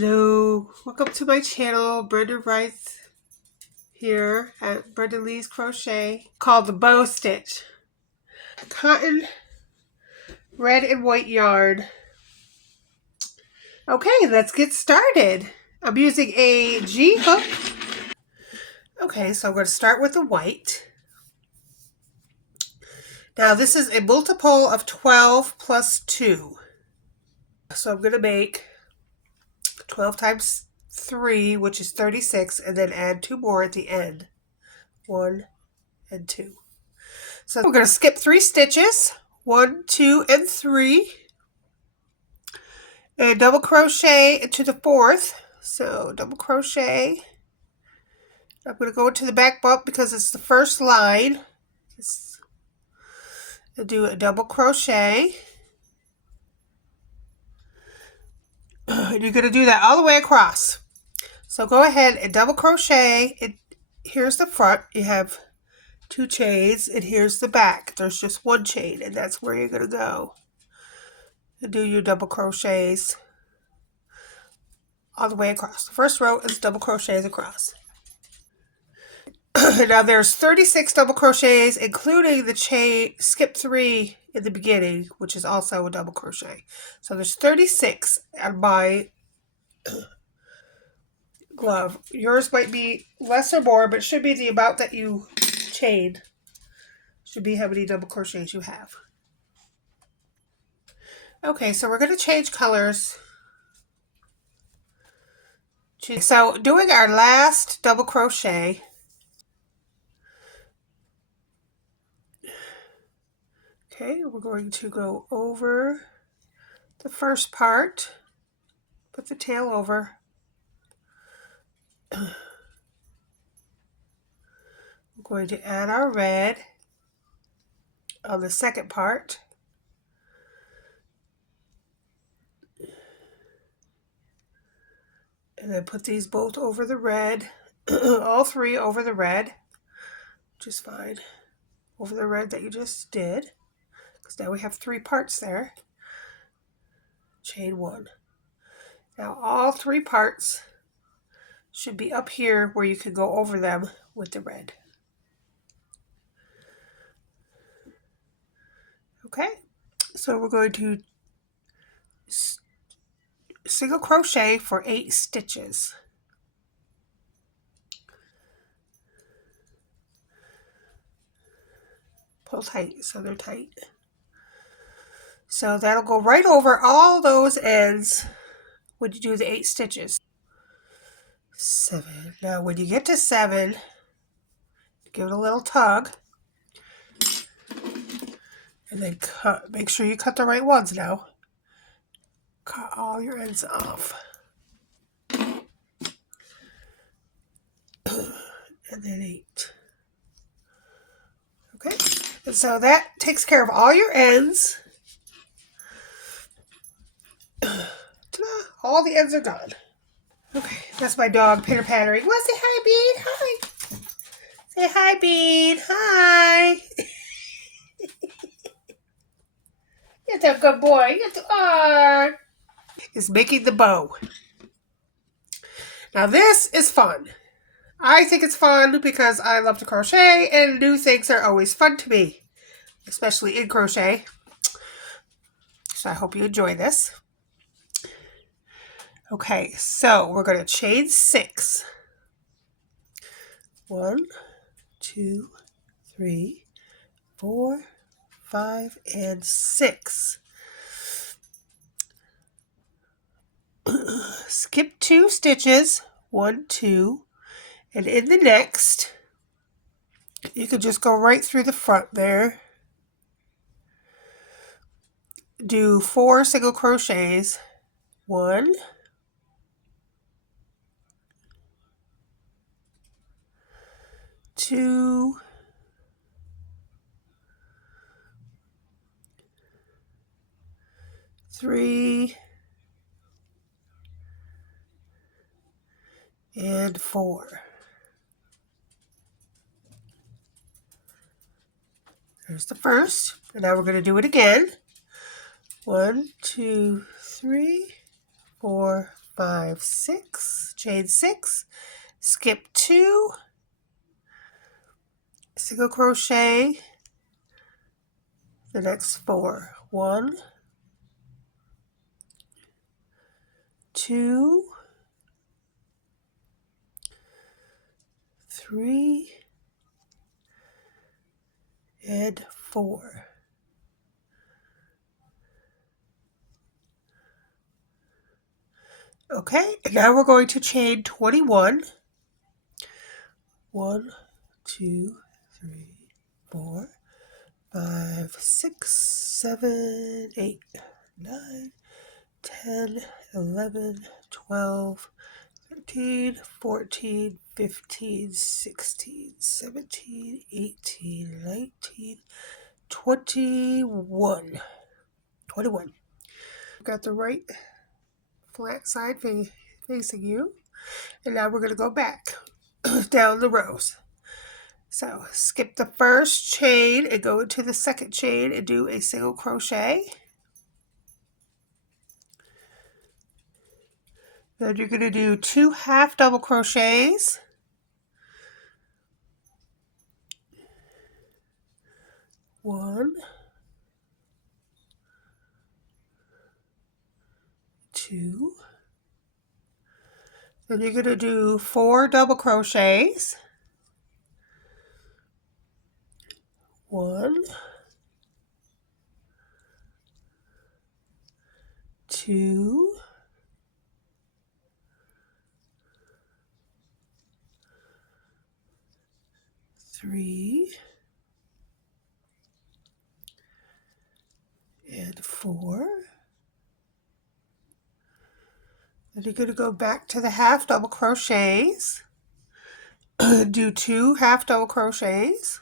Hello, welcome to my channel. Brenda writes here at Brenda Lee's Crochet, called the bow stitch. Cotton, red and white yarn. Okay, let's get started. I'm using a G hook. Okay, so I'm going to start with the white. Now this is a multiple of 12 plus 2. So I'm going to make 12 times 3, which is 36, and then add 2 more at the end. 1 and 2. So we're going to skip 3 stitches, 1, 2, and 3, and double crochet into the 4th. So double crochet. I'm going to go into the back bump because it's the first line. I'll do a double crochet. And you're going to do that all the way across. So go ahead and double crochet. Here's the front. You have 2 chains, and here's the back. There's just 1 chain, and that's where you're going to go and do your double crochets all the way across. The first row is double crochets across. Now there's 36 double crochets, including the chain skip 3 in the beginning, which is also a double crochet. So there's 36 on my glove. Yours might be less or more, but it should be the amount that you chained. Should be how many double crochets you have. Okay, so we're going to change colors. So doing our last double crochet, okay, we're going to go over the first part, put the tail over. We're going to add our red on the second part. And then put these both over the red, all 3 over the red, which is fine, over the red that you just did, because now we have 3 parts there. Chain 1. Now all 3 parts should be up here where you can go over them with the red. Okay, so we're going to single crochet for 8 stitches. Pull tight so they're tight. So that'll go right over all those ends when you do the 8 stitches. 7. Now when you get to 7, give it a little tug. And then cut. Make sure you cut the right ones now. Cut all your ends off. And then 8. Okay, and so that takes care of all your ends. All the ends are done. Okay, that's my dog pitter-pattering. Well, say hi, Bean. Hi. Say hi, Bean. Hi. You're a good boy. You are. Is making the bow. Now this is fun. I think it's fun because I love to crochet, and new things are always fun to me, especially in crochet. So I hope you enjoy this. Okay, so we're going to chain 6. 1, 2, 3, 4, 5, and 6. Skip 2 stitches, 1, 2, and in the next, you can just go right through the front there. Do 4 single crochets. 1, 2, 3, and 4. There's the first, and now we're going to do it again. 1, 2, 3, 4, 5, 6, chain 6, skip 2, single crochet the next 4. 1, 2, 3, and 4. Okay, and now we're going to chain 21. 1, 2, 3, 4, 5, 6, 7, 8, 9, 10, 11, 12, 13, 14, 15, 16, 17, 18, 19, 21. 21. Got the right flat side facing you. And now we're going to go back down the rows. So skip the first chain and go into the second chain and do a single crochet. Then you're going to do 2 half double crochets. 1, 2. Then you're going to do 4 double crochets. 1, 2, 3, and 4. Then you're going to go back to the half double crochets. Do 2 half double crochets.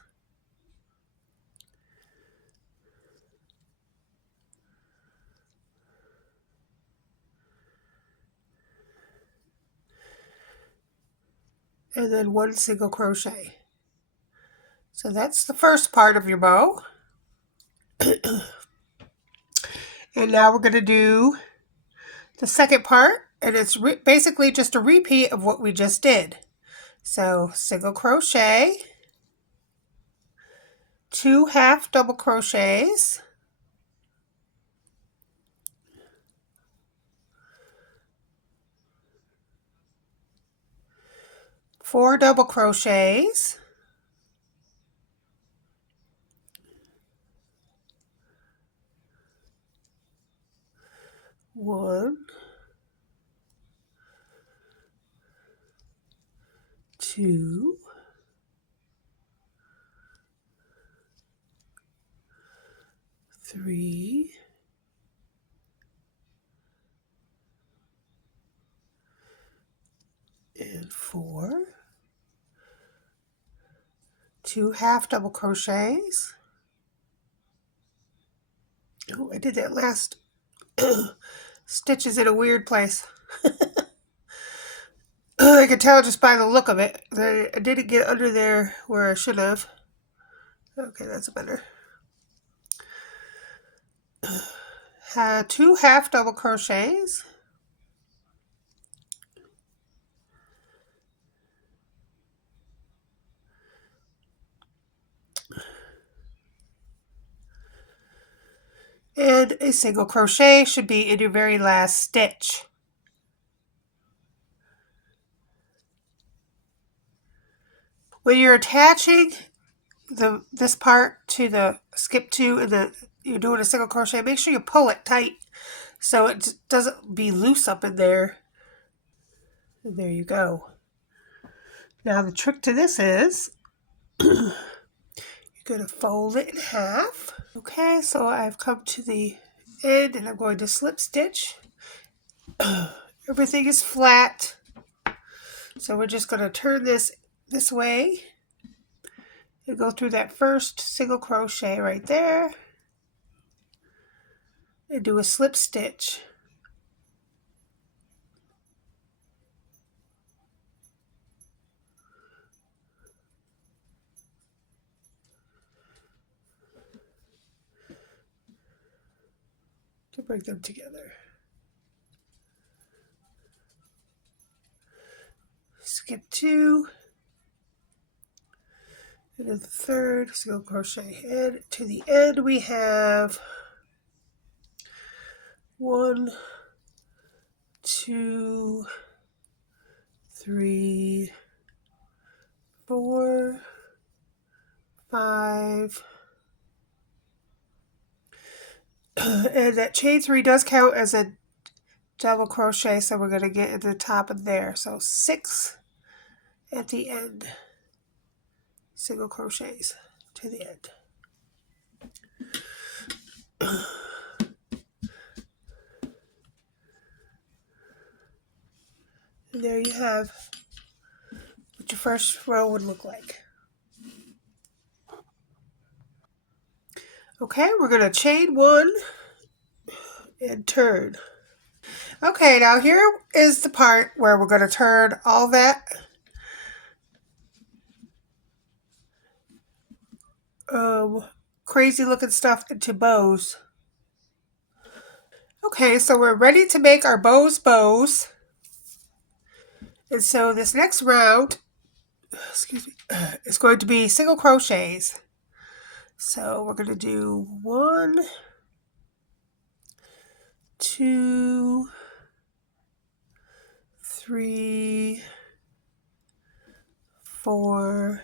And then 1 single crochet. So that's the first part of your bow. And now we're going to do the second part, and it's basically just a repeat of what we just did. So single crochet, 2 half double crochets, 4 double crochets, 1, 2, 3, and 4, 2 half double crochets. Oh, I did that last stitch is in a weird place. I could tell just by the look of it. I didn't get under there where I should have. Okay, that's better. 2 half double crochets. And a single crochet should be in your very last stitch. When you're attaching this part to the skip 2 and you're doing a single crochet, make sure you pull it tight so it doesn't be loose up in there. And there you go. Now the trick to this is you're going to fold it in half. Okay, so I've come to the end and I'm going to slip stitch. Everything is flat. So we're just going to turn this way and go through that first single crochet right there and do a slip stitch. To bring them together. skip 2, and then the third single crochet, and to the end we have 1, 2, 3, 4, 5, and that chain 3 does count as a double crochet, so we're going to get at the top of there. So 6 at the end, single crochets to the end. And there you have what your first row would look like. Okay, we're going to chain 1 and turn. Okay, now here is the part where we're going to turn all that crazy looking stuff into bows. Okay, so we're ready to make our bows. And so this next round, is going to be single crochets. So we're going to do 1, 2, 3, 4,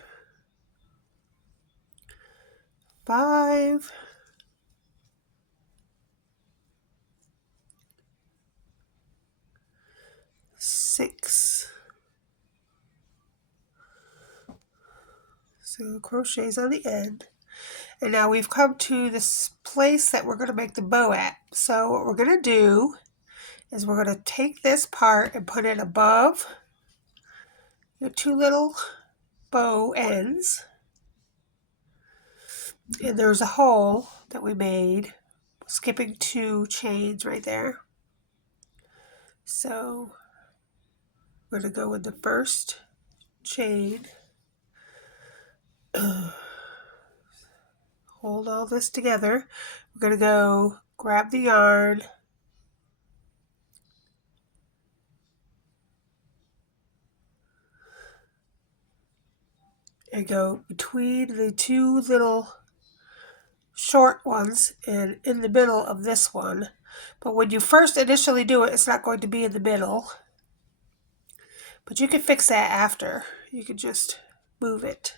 5, 6 single crochets on the end. And now we've come to this place that we're going to make the bow at. So what we're going to do is we're going to take this part and put it above your 2 little bow ends. And there's a hole that we made, skipping 2 chains right there. So we're going to go with the first chain, hold all this together. We're going to go grab the yarn, and go between the 2 little short ones and in the middle of this one. But when you first initially do it, it's not going to be in the middle. But you can fix that after. You can just move it.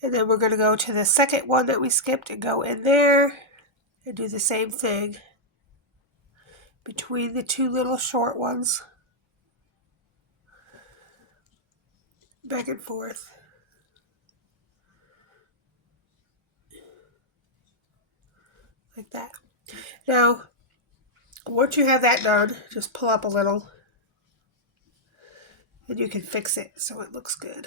And then we're going to go to the second one that we skipped and go in there and do the same thing between the 2 little short ones. Back and forth. Like that. Now, once you have that done, just pull up a little and you can fix it so it looks good.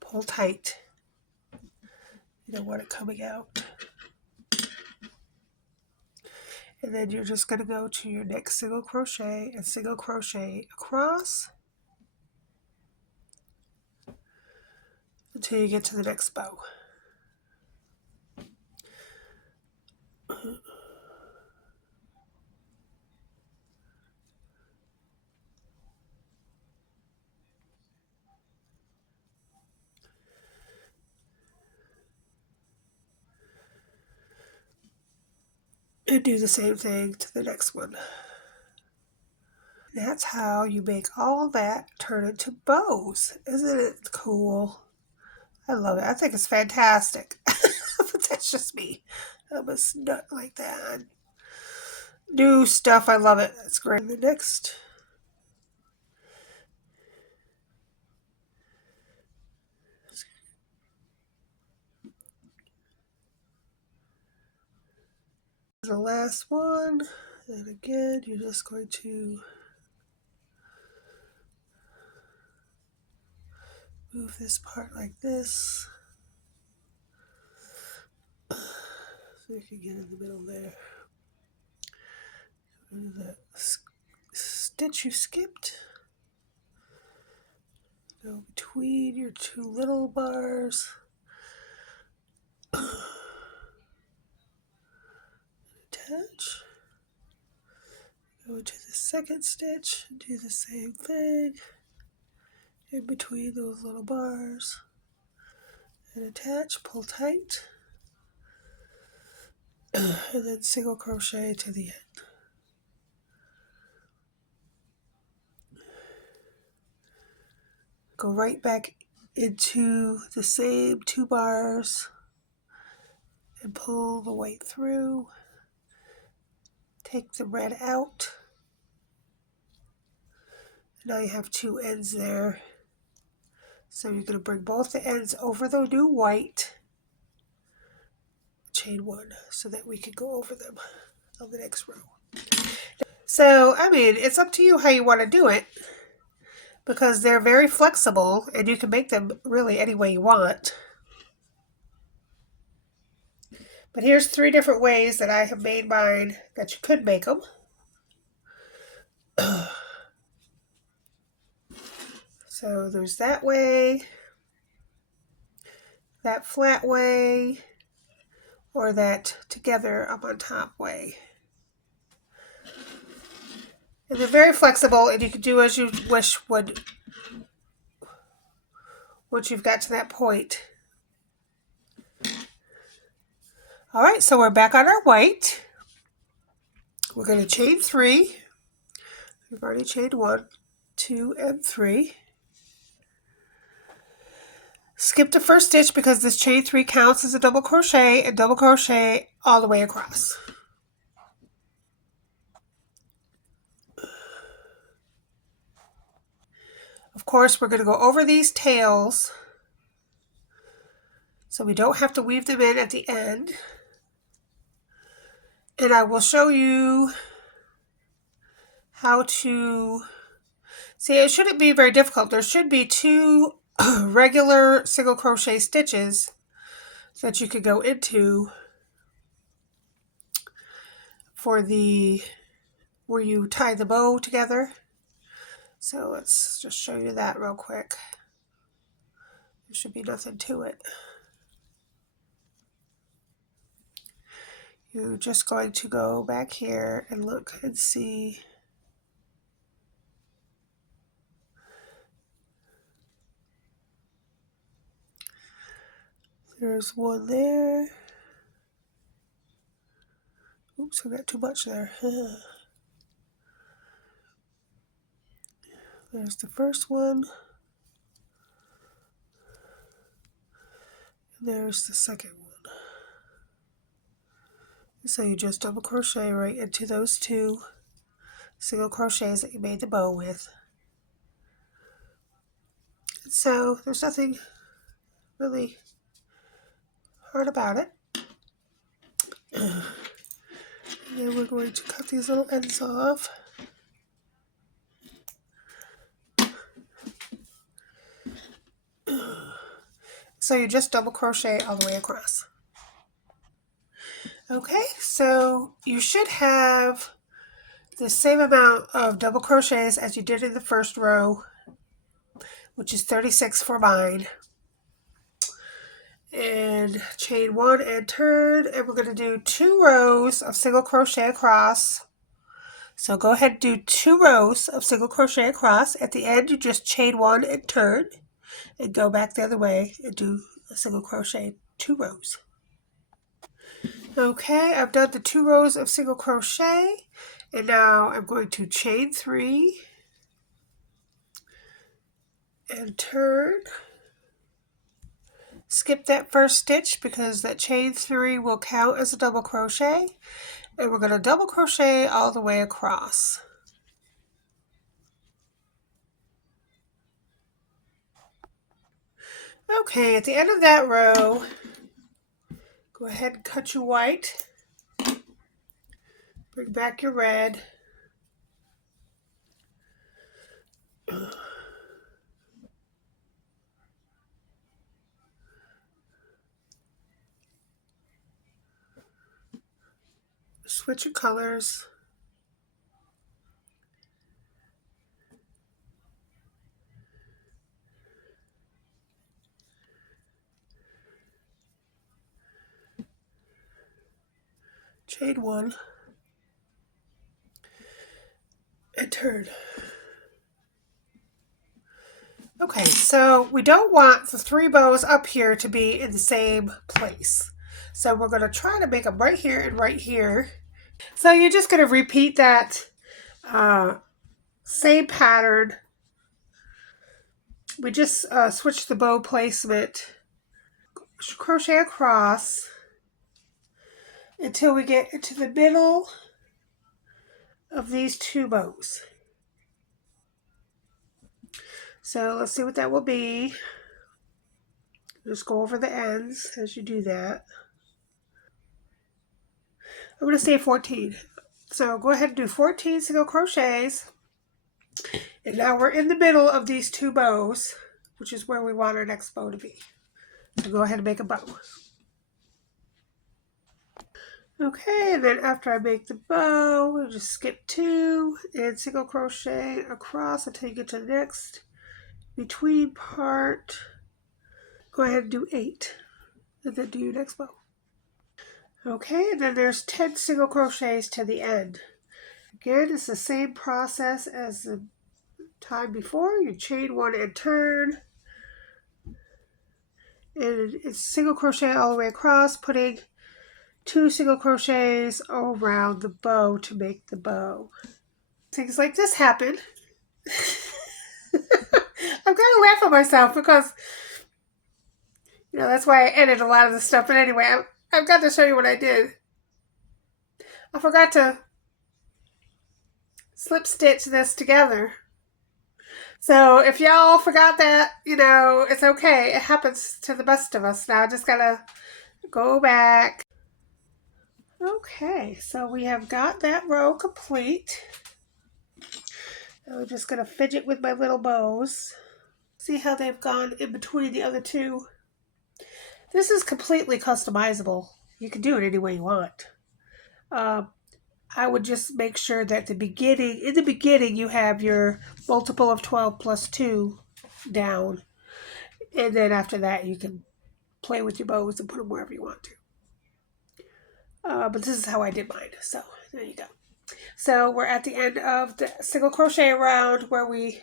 Pull tight. You don't want it coming out. And then you're just going to go to your next single crochet and single crochet across until you get to the next bow. And do the same thing to the next one. That's how you make all that turn into bows. Isn't it cool? I love it. I think it's fantastic. But that's just me. I'm a nut like that. New stuff. I love it. That's great. And the next. The last one. And again, you're just going to move this part like this. So you can get in the middle there. The stitch you skipped. Go between your 2 little bars. attach. Go to the second stitch, do the same thing in between those little bars, and attach, pull tight, and then single crochet to the end. Go right back into the same 2 bars and pull the white through. Take the red out. Now you have 2 ends there. So you're going to bring both the ends over the new white, chain 1, so that we can go over them on the next row. So, I mean, it's up to you how you want to do it, because they're very flexible and you can make them really any way you want. But here's 3 different ways that I have made mine that you could make them. So there's that way, that flat way, or that together up on top way. And they're very flexible, and you can do as you wish once you've got to that point. All right, so we're back on our white. We're going to chain 3. We've already chained 1, 2, and 3. Skip the first stitch because this chain 3 counts as a double crochet, and double crochet all the way across. Of course, we're going to go over these tails so we don't have to weave them in at the end. And I will show you how to... See, it shouldn't be very difficult. There should be 2 regular single crochet stitches that you could go into for the where you tie the bow together. So let's just show you that real quick. There should be nothing to it. You're just going to go back here and look and see. There's one there. Oops, I got too much there. There's the first one. And there's the second one. So you just double crochet right into those 2 single crochets that you made the bow with. So there's nothing really hard about it. And then we're going to cut these little ends off. So you just double crochet all the way across. Okay, so you should have the same amount of double crochets as you did in the first row, which is 36 for mine. And chain 1 and turn, and we're going to do 2 rows of single crochet across. So go ahead and do 2 rows of single crochet across. At the end, you just chain 1 and turn, and go back the other way and do a single crochet 2 rows. Okay, I've done the 2 rows of single crochet, and now I'm going to chain 3 and turn. Skip that first stitch because that chain 3 will count as a double crochet, and we're going to double crochet all the way across. Okay, at the end of that row, go ahead and cut your white, bring back your red, switch your colors. Chain 1. turn. Okay, so we don't want the 3 bows up here to be in the same place. So we're going to try to make them right here and right here. So you're just going to repeat that same pattern. We just switched the bow placement. Crochet across until we get into the middle of these 2 bows. So let's see what that will be. Just go over the ends as you do that. I'm going to say 14. So go ahead and do 14 single crochets. And now we're in the middle of these 2 bows, which is where we want our next bow to be. So go ahead and make a bow. Okay, and then after I make the bow, we'll just skip 2 and single crochet across until you get to the next between part. Go ahead and do 8 and then do your next bow. Okay, and then there's 10 single crochets to the end. Again, it's the same process as the time before. You chain 1 and turn, and it's single crochet all the way across, putting 2 single crochets around the bow to make the bow. Things like this happen. I'm gonna laugh at myself because, you know, that's why I edit a lot of this stuff. But anyway, I've got to show you what I did. I forgot to slip stitch this together. So if y'all forgot that, you know, it's okay. It happens to the best of us. Now I just gotta go back. Okay, so we have got that row complete. Now I'm just gonna fidget with my little bows. See how they've gone in between the other 2. This is completely customizable. You can do it any way you want. I would just make sure that in the beginning you have your multiple of 12 plus 2 down. And then after that you can play with your bows and put them wherever you want to. But this is how I did mine. So there you go. So we're at the end of the single crochet round where we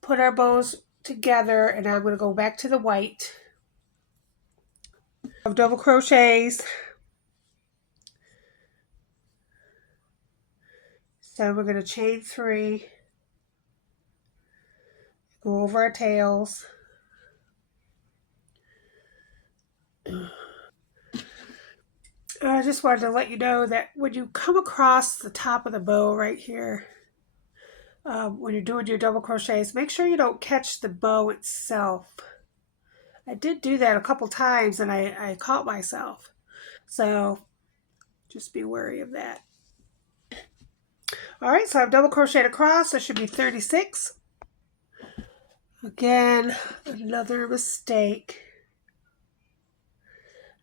put our bows together, and I'm going to go back to the white of double crochets. So we're going to chain 3, go over our tails. I just wanted to let you know that when you come across the top of the bow right here, when you're doing your double crochets, make sure you don't catch the bow itself. I did do that a couple times and I caught myself. So just be wary of that. Alright, so I've double crocheted across. That should be 36. Again, another mistake.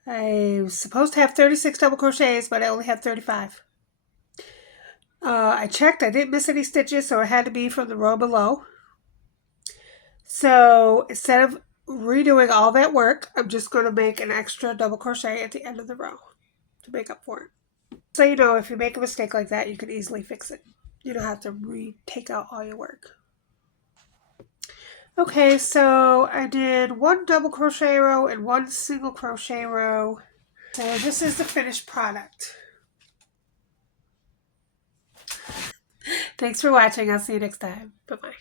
I was supposed to have 36 double crochets, but I only have 35. I checked, I didn't miss any stitches, so it had to be from the row below. So instead of redoing all that work, I'm just going to make an extra double crochet at the end of the row to make up for it. So you know, if you make a mistake like that, you can easily fix it. You don't have to take out all your work. Okay, so I did 1 double crochet row and 1 single crochet row. So this is the finished product. Thanks for watching. I'll see you next time. Bye-bye.